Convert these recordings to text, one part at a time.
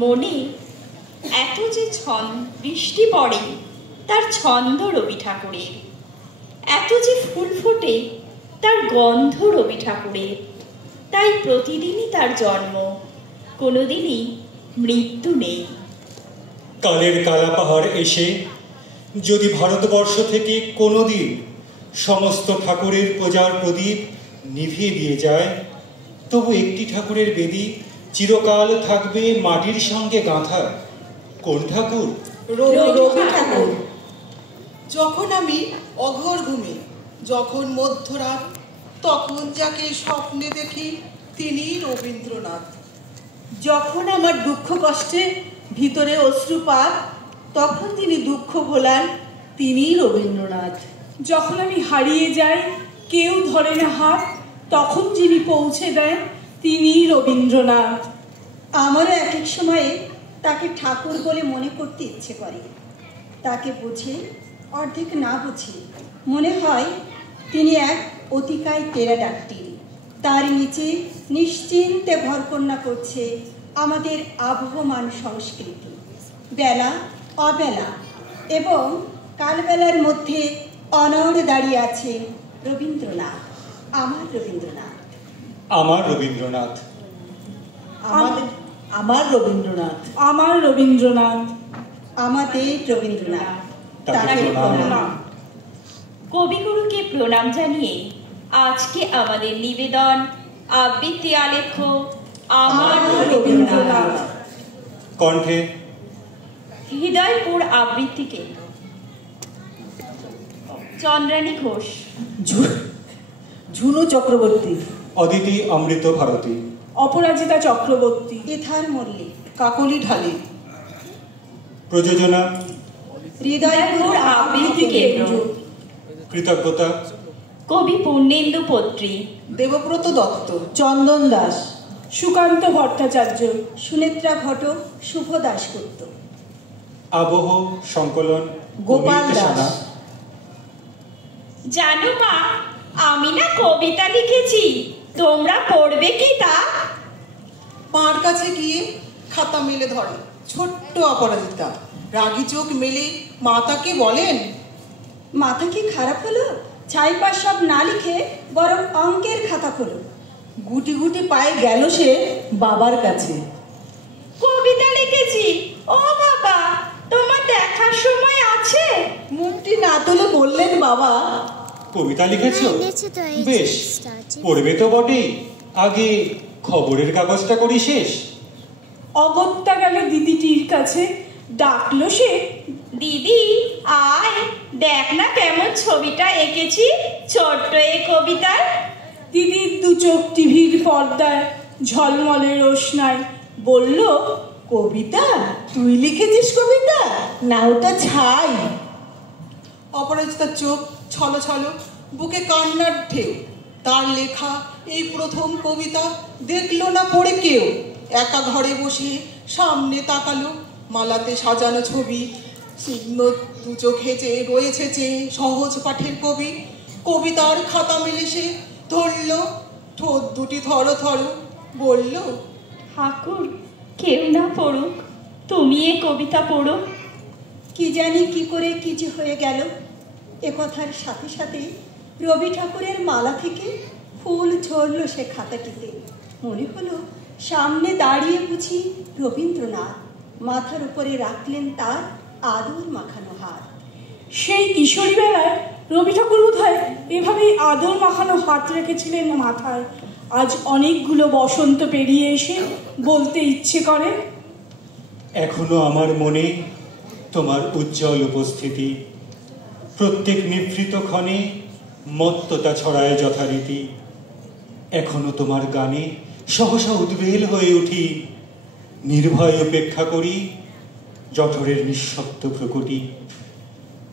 মনে এত যে বৃষ্টি পড়ে তার ছন্দ রবি ঠাকুরের, এত যে ফুল ফোটে তার গন্ধ রবি ঠাকুরের। তাই প্রতিদিনই তার জন্ম, কোনোদিনই মৃত্যু নেই। কালের কালা পাহাড় এসে যদি ভারতবর্ষ থেকে কোনোদিন সমস্ত ঠাকুরের পূজার প্রদীপ নিভিয়ে দিয়ে যায়, তবু একটি ঠাকুরের বেদি চিরকাল থাকবে মাটির সঙ্গে গাঁথা। কোন ঠাকুর? রবি ঠাকুর। যখন আমি অঘোর ঘুমে, যখন মধ্যরাত, তখন যাকে স্বপ্নে দেখি তিনি রবীন্দ্রনাথ। যখন আমার দুঃখ কষ্টে ভিতরে অশ্রুপাত, তখন তিনি দুঃখ ভোলান, তিনি রবীন্দ্রনাথ। যখন আমি হারিয়ে যাই, কেউ ধরে না হাত, তখন যিনি পৌঁছে দেন তিনি রবীন্দ্রনাথ। আমারও এক এক সময়ে তাকে ঠাকুর বলে মনে করতে ইচ্ছে করে। তাকে বুঝে অর্ধেক না বুঝে মনে হয় তিনি এক অতিকায় তেরা ডাকটি। তার নিচে নিশ্চিন্তে ভরকন্যা করছে আমাদের আবহমান সংস্কৃতি। বেলা অবেলা এবং কালবেলার মধ্যে অনড় দাঁড়িয়ে আছে রবীন্দ্রনাথ, আমার রবীন্দ্রনাথ। আমার রবীন্দ্রনাথ, আমার রবীন্দ্রনাথ, আমার রবীন্দ্রনাথ, আমাদের রবীন্দ্রনাথ। তাকে প্রণাম। কবিগুরুকে প্রণাম জানিয়ে আজকে আমাদের নিবেদন আবৃত্তি আলেখ্য আমার রবীন্দ্রনাথ। কণ্ঠে হৃদয়পুর আবৃত্তি কেন্দ্র, চন্দ্রানী ঘোষ, ঝুনু চক্রবর্তী, অদিতি অমৃত ভারতী, অপরাজিতা চক্রবর্তী, এথার মল্লিক, কাকলি ঢালি। প্রযোজনা হৃদয়পুর আবৃত্তি কেন্দ্র। কৃতজ্ঞতা কবি পূর্ণেন্দু পত্রী, দেবব্রত দত্ত, চন্দন দাস, সুকান্ত ভট্টাচার্য, সুনেত্রা ঘটক, শুভ দাশগুপ্ত। আবহ সংকলন গোপাল দাস। জানো মা, আমি না কবিতা লিখেছি, তোমরা পড়বে কি তা? মার কাছে গিয়ে খাতা মেলে ধরে ছোট্ট অপরাজিতা। রাগী চোখ মেলে মা তাকে বলেন, মাথা কি খারাপ হলো? ছাইপাশ সব না লিখে বরং অঙ্কের খাতা খোলো। গুটি গুটি পায়ে গেল সে বাবার কাছে। কবিতা লিখেছি। ও বাবা, তোমার দেখার সময় আছে? মুখটি না তুলে বললেন বাবা, কবিতা লিখেছ? বেশ, পড়বে তো বটেই, আগে খবরের কাগজটা করি শেষ। অগত্যা গেল দিদিটির কাছে, ডাকলো সে, দিদি আয়, দেখ না কেমন ছবিটা এঁকেছি ছোট্ট এই কবিতায়। দিদির দু চোখ টিভির পর্দায় ঝলমলে রোশনায় বলল, কবিতা? তুই লিখেছিস কবিতা? না ওটা ছাই। অপরাজিতার চোখ ছলো ছলো, বুকে কান্নার ঢেউ। তার লেখা এই প্রথম কবিতা দেখলো না পড়ে কেউ। একা ঘরে বসে সামনে তাকালো, মালাতে সাজানো ছবি, ছিন্ন দু চোখে চেয়ে রয়েছে চেয়ে সহজ পাঠের কবি। কবিতার খাতা মেলে সে ধরল, ঠোঁট দুটি থরো থরো, বলল, ঠাকুর কেউ না পড়ুক, তুমি এ কবিতা পড়ো। কি জানি কি করে কি যে হয়ে গেল। এ কথার সাথে সাথে রবি ঠাকুরের মালা থেকে ফুল ঝরল সে খাতাটিতে। মনে হলো সামনে দাঁড়িয়ে বুঝি রবীন্দ্রনাথ, মাথার উপরে রাখলেন তার আদর মাখানো হাত। সেই কিশোরী বেলায় রবি ঠাকুর বোধহয় এভাবেই আদর মাখানো হাত রেখেছিলেন মাথায়। আজ অনেকগুলো বসন্ত পেরিয়ে এসে বলতে ইচ্ছে করে, এখনো আমার মনে তোমার উজ্জ্বল উপস্থিতি। প্রত্যেক নিভৃত ক্ষণে মত্ততা ছড়ায় যথারীতি। এখনো তোমার গানে সহসা উদ্বেল হয়ে উঠি, নির্ভয় অপেক্ষা করি জঠরের নিঃশব্দ প্রকটি।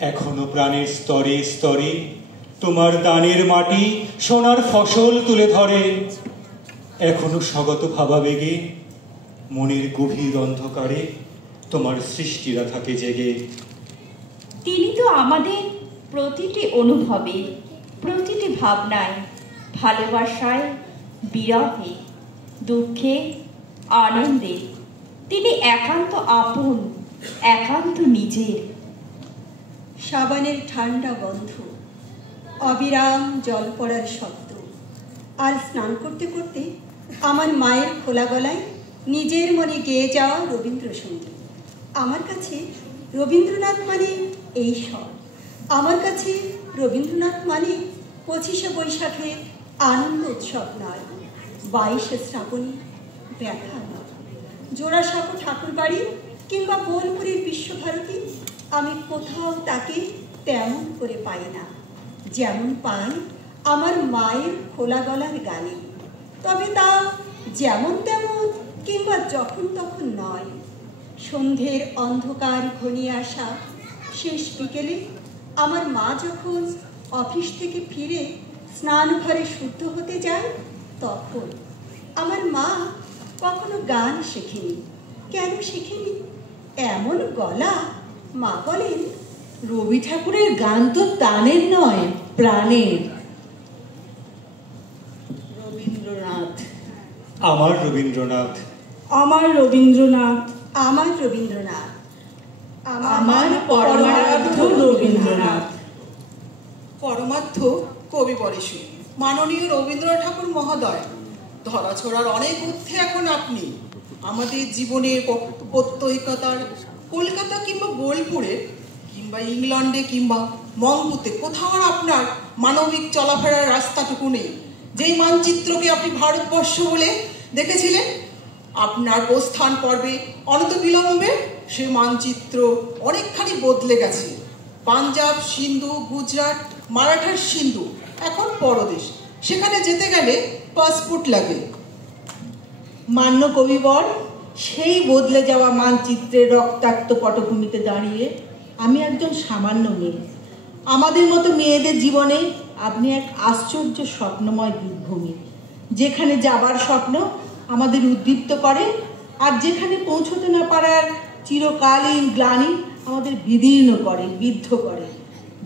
এখনো প্রাণের স্তরে স্তরে তোমার দানের মাটি সোনার ফসল তুলে ধরে। এখনো স্বগত ভাবাবেগে মনের গভীর অন্ধকারে তোমার সৃষ্টিরা থাকে জেগে। তিনি তো আমাদের প্রতিটি অনুভবে, প্রতিটি ভাবনায়, ভালোবাসায়, বিরহে, দুঃখে, আনন্দে তিনি একান্ত আপন, একান্ত নিজের। সাবানের ঠান্ডা গন্ধ, অবিরাম জল পড়ার শব্দ, আর স্নান করতে করতে আমার মায়ের খোলা গলায় নিজের মনে গেয়ে যাওয়া রবীন্দ্রসঙ্গীত। আমার কাছে রবীন্দ্রনাথ মানে এই সব। আমার কাছে রবীন্দ্রনাথ মানে 25শে বৈশাখে আনন্দ উৎসব নয়, 22শে শ্রাবণী ব্যথা নয়, জোড়াসাঁকো ঠাকুর বাড়ি কিংবা বোলপুরের বিশ্বভারতী আমি কোথাও তাকে তেমন করে পাই না যেমন পাই আমার মায়ের খোলা গলার গানে। তবে তা যেমন তেমন কিংবা যখন তখন নয়। সন্ধ্যের অন্ধকার ঘনিয়ে আসা শেষ বিকেলে আমার মা যখন অফিস থেকে ফিরে স্নান ঘরে শুদ্ধ হতে যায়, তখন আমার মা কখনো গান শেখেনি। কেন শেখেনি? এমন গলা। মা বলেন, রবি ঠাকুরের গান তো তানের নয়, প্রাণের। রবীন্দ্রনাথ, আমার রবীন্দ্রনাথ, আমার রবীন্দ্রনাথ, আমার রবীন্দ্রনাথ, আমার পরমারাধ্য রবীন্দ্রনাথ। পরমার্থ কবি পরেশু মাননীয় রবীন্দ্রনাথ ঠাকুর মহোদয়, ধরাছোড়ার অনেক ঊর্ধ্বে এখন আপনি। আমাদের জীবনের প্রত্যয়িকতার কলকাতা কিংবা বোলপুরে কিংবা ইংল্যান্ডে কিংবা মঙ্গুতে কোথাও আপনার মানবিক চলাফেরার রাস্তাটুকু নেই। যেই মানচিত্রকে আপনি ভারতবর্ষ বলে দেখেছিলেন, আপনার প্রস্থান পর্বে অনতিবিলম্বে সে মানচিত্র অনেকখানি বদলে গেছে। পাঞ্জাব, সিন্ধু, গুজরাট, মারাঠার সিন্ধু এখন পরদেশ। সেখানে যেতে গেলে পাসপোর্ট লাগে। মান্য কবিবর, সেই বদলে যাওয়া মানচিত্রের রক্তাক্ত পটভূমিতে দাঁড়িয়ে আমি একজন সামান্য মেয়ে। আমাদের মতো মেয়েদের জীবনে আপনি এক আশ্চর্য স্বপ্নময় দীপভূমি, যেখানে যাবার স্বপ্ন আমাদের উদ্দীপ্ত করে, আর যেখানে পৌঁছতে না পারার চিরকালীন গ্লানি আমাদের বিদীর্ণ করে, বিদ্ধ করে।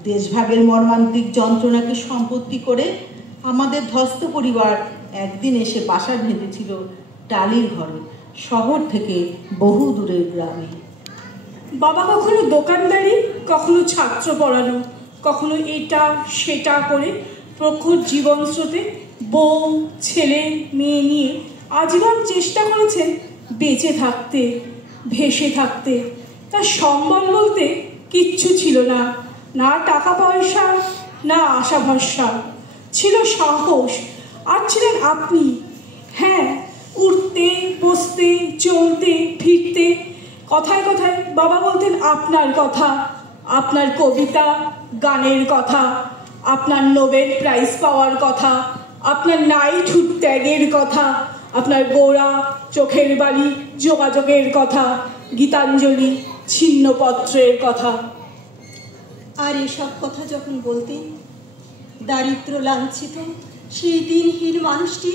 দেশভাগের মর্মান্তিক যন্ত্রণাকে সম্পত্তি করে আমাদের ধ্বস্ত পরিবার একদিন এসে বাসা বেঁধেছিল টালির ঘরে, শহর থেকে বহু দূরের গ্রামে। বাবা কখনো দোকানদারি, কখনো ছাত্র পড়ানো, কখনো এটা সেটা করে প্রখর জীবন স্রোতে বউ, ছেলে, মেয়ে নিয়ে আজীবন চেষ্টা করেছেন বেঁচে থাকতে, ভেসে থাকতে। তার সম্বল বলতে কিচ্ছু ছিল না, না টাকা পয়সা, না আশা ভরসা। ছিল সাহস, আর ছিলেন আপনি। হ্যাঁ, উঠতে, বসতে, চলতে, ফিরতে কথায় কথায় বাবা বলতেন আপনার কথা, আপনার কবিতা, গানের কথা, আপনার নোবেল প্রাইজ পাওয়ার কথা, আপনার নাইটহুড ত্যাগের কথা, আপনার গোড়া, চোখের বালি, যোগাযোগের কথা, গীতাঞ্জলি, ছিন্নপত্রের কথা। আর এসব কথা যখন বলতেন, দারিদ্র লাঞ্ছিত সেই দিনহীন মানুষটি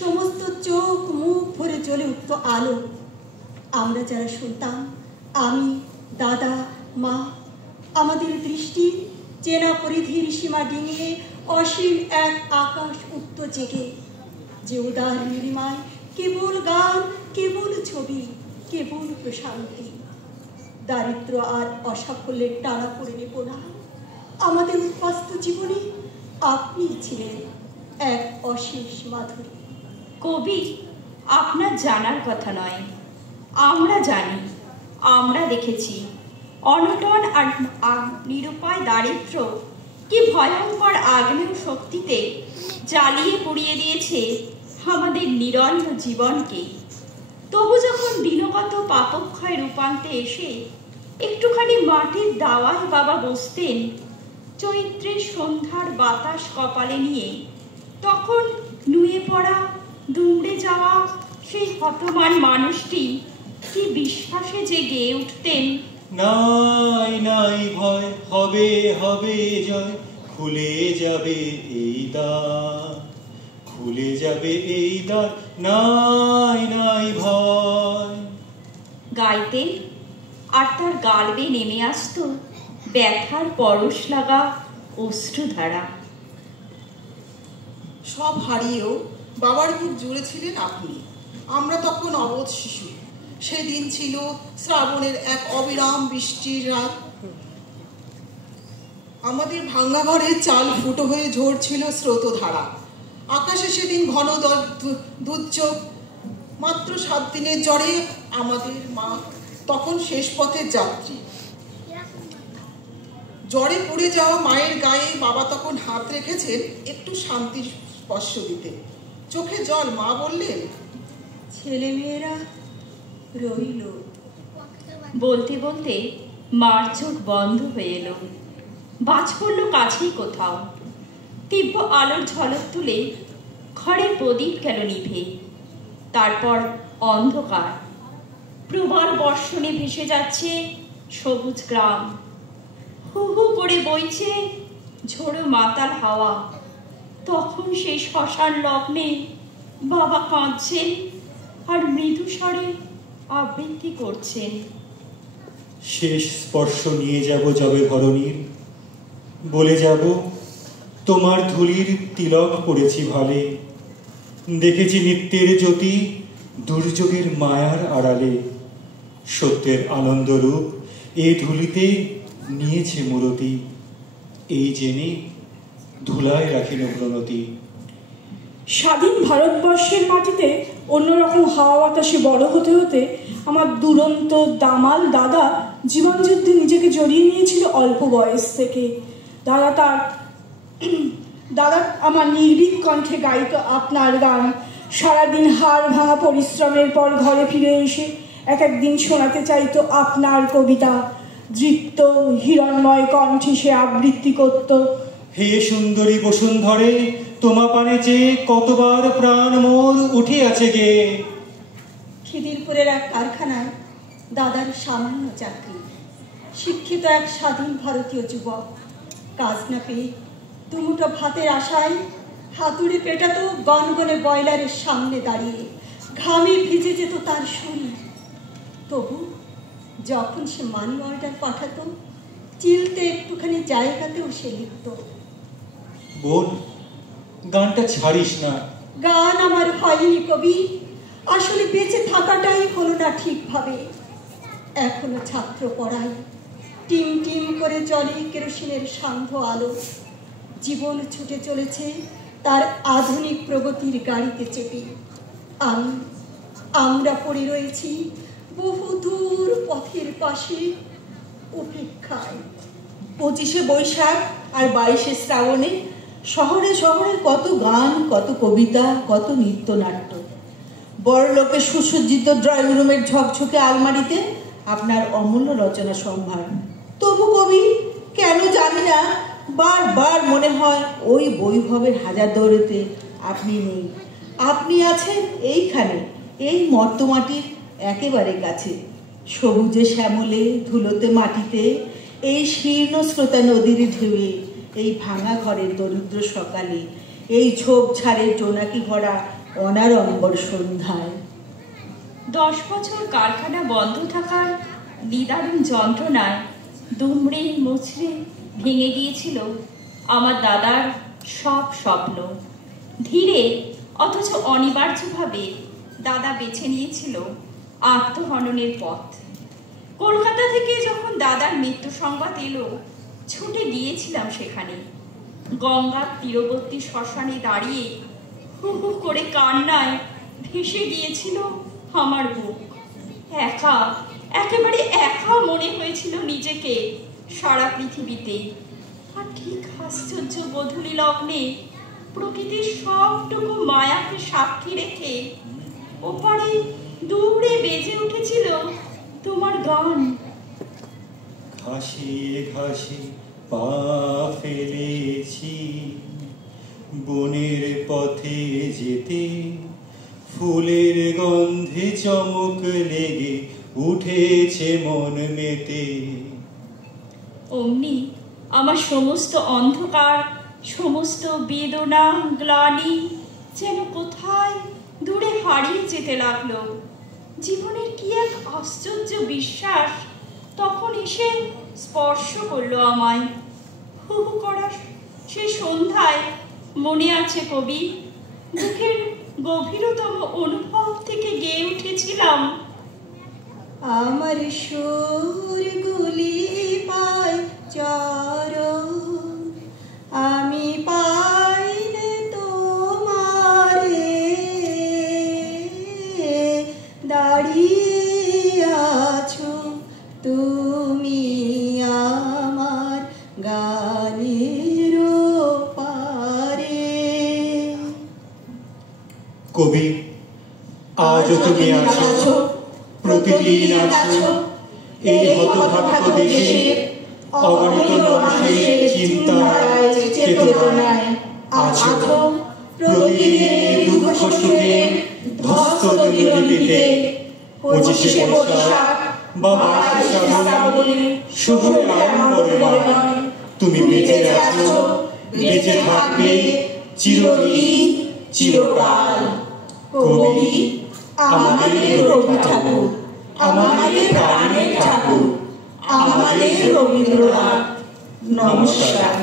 সমস্ত চোখ মুখ ভরে জ্বলে উঠত আলো। আমরা যারা শুনতাম, আমি, দাদা, মা, আমাদের দৃষ্টি চেনা পরিধির সীমা ডিঙিয়ে অসীম এক আকাশ উঠত জেগে, যে উদার নীলিমায় কেবল গান, কেবল ছবি, কেবল প্রশান্তি। দারিদ্র আর অসাফল্যের টানা পড়ে নেব না। আমাদের উদ্বাস্ত জীবনে আপনি ছিলেন এক অশেষ মাধুরী। কবি আপনার জানার কথা নয়, আমরা জানি, আমরা দেখেছি। অনটন আর নিরুপায় দারিদ্র কি ভয়ঙ্কর আগ্নেয় শক্তিতে জ্বালিয়ে পুড়িয়ে দিয়েছে আমাদের নিরন্ন জীবনকে। তবু যখন দিনগত পাপক্ষয় রূপান্তে এসে একটুখানি মাটির দাওয়ায় বাবা বসতেন, চৈত্রের সন্ধ্যার বাতাস কপালে নিয়ে, তখন নুয়ে পড়া, দুমড়ে যাওয়া সেই হতমান মানুষটি কি বিশ্বাসে যে গেয়ে উঠতেন, নাই নাই ভয়, হবে হবে জয়, খুলে যাবে এই দ্বার, খুলে যাবে এই দ্বার, নাই নাই ভয়। গাইতেন, আর তার গাল বেয়ে নেমে আসতো ব্যথার পরশ লাগা অশ্রুধারা। সব হারিয়েও বাবার বুক জুড়ে ছিলেন আপনি। আমরা তখন অবোধ শিশু, সেদিন ছিল শ্রাবণের এক অবিরাম বৃষ্টির রাত। আমাদের ভাঙ্গা ঘরে চাল ফুটো হয়ে ঝরছিল স্রোতধারা। আকাশে সেদিন ঘন দুর্যোগ। মাত্র 7 দিনের জ্বরে আমাদের মা তখন শেষ পথের যাত্রী। জ্বরে পড়ে যাওয়া মায়ের গায়ে বাবা তখন হাত রেখেছেন একটু শান্তি স্পর্শ দিতে। চোখে জল। মা বললেন, ছেলেমেয়েরা রইল। বলতে বলতে মার চোখ বন্ধ হয়ে এলো। বাজ পড়ল কাছেই কোথাও। তীব্র আলোর ঝলক তুলে ঘরের প্রদীপ গেল নিভে। তারপর অন্ধকার। প্রবল বর্ষণে ভেসে যাচ্ছে সবুজ গ্রাম। হু হু করে বইছে ঝোড়ো মাতাল হাওয়া। তখন সেই শ্মশান লগ্নে বাবা কাঁদছেন আর মৃদু স্বরে আবৃত্তি করছেন। শেষ স্পর্শ নিয়ে যাব যবে ধরণীর, বলে যাব তোমার ধুলির তিলক পড়েছি ভালে। দেখেছি নিত্যের জ্যোতি দুর্যোগের মায়ার আড়ালে। সত্যের আনন্দ রূপ এই ধুলিতে নিয়েছে মূরতি। এই জেনে ধুলায় রাখিল প্রণতি। স্বাধীন ভারতবর্ষের মাটিতে অন্যরকম হাওয়া বাতাসে বড় হতে হতে আমার দুরন্ত দামাল দাদা জীবনযুদ্ধে নিজেকে জড়িয়ে নিয়েছিল অল্প বয়স থেকে। দাদা আমার নির্ভীক কণ্ঠে গাইত আপনার গান। সারাদিন হাড় ভাঙা পরিশ্রমের পর ঘরে ফিরে এসে এক একদিন শোনাতে চাইতো আপনার কবিতা। দৃপ্ত হিরণময় কণ্ঠে সে আবৃত্তি করত। হে সুন্দরী বসুন্ধরে, তোমা পানে চেয়ে কতবার প্রাণ মোর উঠিয়াছে গে। খিদিরপুরের এক কারখানায় দাদার সামান্য চাকরি। শিক্ষিত এক স্বাধীন ভারতীয় যুবক। কাজ না পেয়ে দুমুঠো ভাতের আশায় হাতুড়ে পেটাতো গনগনে বয়লারের সামনে দাঁড়িয়ে। ঘামে ভিজে যেত তার শরীর। তবু যখন সে মানি অর্ডার পাঠাতো, চিলতে একটুখানি জায়গাতেও সে লিখত, বোন, গানটা ছাড়িস না। গান আমার হয়নি কবি, আসলে বেঁচে থাকাটাই হলো না ঠিকভাবে। এখনো ছাত্র পড়াই, টিম টিম করে জ্বলে কেরোসিনের সান্ধ্য আলো। জীবন ছুটে চলেছে তার আধুনিক প্রগতির গাড়িতে চেপে। আমরা পড়ে রয়েছি বহু দূর পথের পাশে উপেক্ষায়। 25শে বৈশাখ আর 22শে শ্রাবণে শহরে শহরে কত গান, কত কবিতা, কত নৃত্যনাট্য। বড় লোকের সুসজ্জিত ড্রয়িং রুমের ঝকঝকে আলমারিতে আপনার অমূল্য রচনা সম্ভার। তবু কবি কেন জানি না বারবার মনে হয় ওই বৈভবের হাজার দৌড়েতে আপনি নেই। আপনি আছেন এইখানে, এই মর্তমাটির একেবারে কাছে। সবুজে শ্যামলে, ধুলোতে মাটিতে, এই শীর্ণ স্রোতা নদীর ঢেউয়ে, এই ভাঙা ঘরের দরিদ্র সকালে, এই ঝোপঝাড়ের জোনাকি ভরা অনারম্বর সন্ধ্যায়। 10 বছর কারখানা বন্ধ থাকার নিদারুণ যন্ত্রণায় দুমড়ে মুচড়ে ভেঙে গিয়েছিল আমার দাদার সব স্বপ্ন। ধীরে অথচ অনিবার্যভাবে দাদা বেছে নিয়েছিল আত্মহননের পথ। কলকাতা থেকে যখন দাদার মৃত্যু সংবাদ এলো, ছুটে গিয়েছিলাম সেখানে। গঙ্গার তীরবর্তী শ্মশানে দাঁড়িয়ে হু হু করে কান্নায় ভেসে গিয়েছিল আমার বুক। একা, একেবারে একা মনে হয়েছিল নিজেকে সারা পৃথিবীতে। আর ঠিক আশ্চর্য বধূলি লগ্নে প্রকৃতির সবটুকু মায়াকে সাক্ষী রেখে ওপারে দূরে বেজে উঠেছিল তোমার গান। ঘাসে ঘাসে পা ফেলেছি বনের পথে যেতে, ফুলের গন্ধে চমক লেগে উঠেছে মন মেতে। অমনি আমার সমস্ত অন্ধকার, সমস্ত বেদনা, গ্লানি যেন কোথায় দূরে হারিয়ে যেতে লাগলো। জীবনের কি এক আশ্চর্য বিশ্বাস তখন এসে স্পর্শ করলো আমায়। হু হু করার সে সন্ধ্যায় মনে আছে কবি, বুকের গভীরতম অনুভব থেকে গেয়ে উঠেছিলাম, আমার সুরগুলি পায় চরণ, আমি পাইলে তোমারে দাঁড়িয়ে আছো তুমি আমার গানের পারে। কবি, আজও তুমি আছো, প্রতিদিন আছো এই হতভাগ্য দেশে, অগণিত মানুষের চিন্তায় চেতনায় আছো প্রতিদিন দুঃখ সুখে ধ্বস্ত দিনলিপিতে। 25শে বৈশাখ বা 22শে শ্রাবণে শুভ আরম্ভরে নয়, তুমি বেঁচে আছো, বেঁচে থাকবে চিরদিন চিরকাল। কবি আমাদের রবি ঠাকুর, আমাদের প্রাণের ঠাকুর, আমাদের রবীন্দ্রনাথ। নমস্কার।